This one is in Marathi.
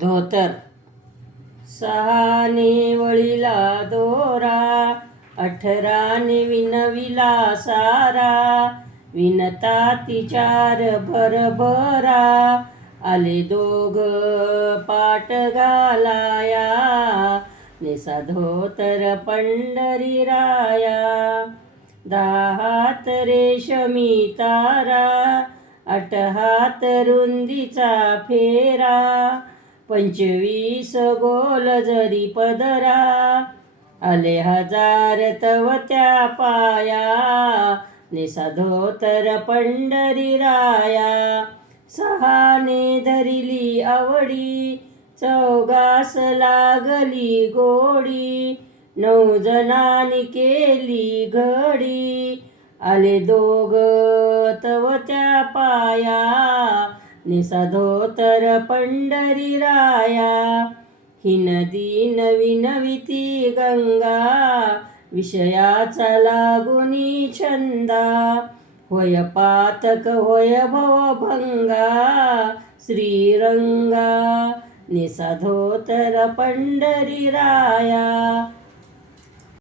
धोतर. सहा नेवळीला दोरा, 18 विनविला सारा. विनता तिचार भरभरा, आले दोघ पाट घालाया. नेसा धोतर पंढरी राया. 10 हात रेशमी तारा, 8 हात रुंदीचा फेरा. 25 गोल जरी पदरा, आले 1000 तव त्या पाया. नेसा धोतर पंढरी राया. 6 धरिली आवडी, 14 लागली गोडी. 9 जणांनी केली घडी, आले दोघ तव त्या पाया. नेसा धोतर पंढरी राया. ही नदी नवी नवी ती गंगा, विषयाचा लागुनी छंदा. होय पातक होय भवभंगा, श्रीरंगा. नेसा धोतर पंढरी राया.